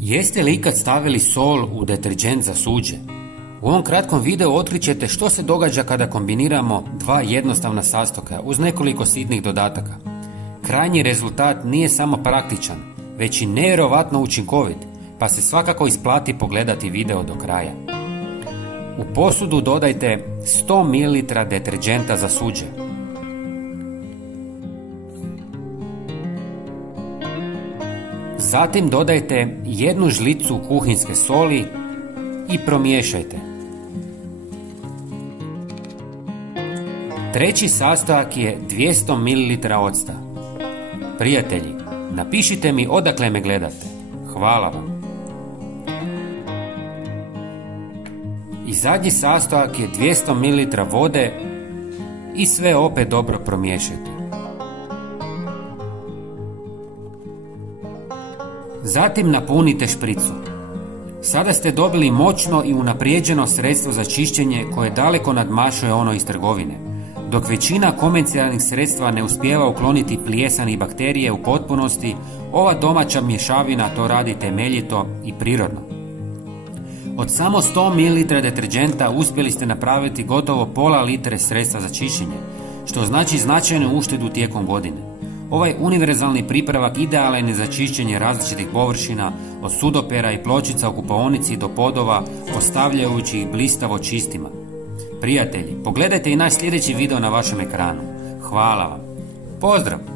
Jeste li ikad stavili sol u deterdžent za suđe? U ovom kratkom videu otkrićete što se događa kada kombiniramo dva jednostavna sastojka uz nekoliko sitnih dodataka. Krajnji rezultat nije samo praktičan, već i nevjerovatno učinkovit, pa se svakako isplati pogledati video do kraja. U posudu dodajte 100 ml deterdženta za suđe. Zatim dodajte 1 žlicu kuhinjske soli i promiješajte. Treći sastojak je 200 ml octa. Prijatelji, napišite mi odakle me gledate. Hvala vam. I zadnji sastojak je 200 ml vode i sve opet dobro promiješajte. Zatim napunite špricu. Sada ste dobili moćno i unaprijeđeno sredstvo za čišćenje koje daleko nadmašuje ono iz trgovine. Dok većina konvencionalnih sredstva ne uspijeva ukloniti plijesan i bakterije u potpunosti, ova domaća mješavina to radi temeljito i prirodno. Od samo 100 ml deterdženta uspjeli ste napraviti gotovo pola litre sredstva za čišćenje, što znači značajnu uštedu tijekom godine. Ovaj univerzalni pripravak idealan je za čišćenje različitih površina, od sudopera i pločica u kupaonici do podova, ostavljajući ih blistavo čistima. Prijatelji, pogledajte i naš sljedeći video na vašem ekranu. Hvala vam. Pozdrav!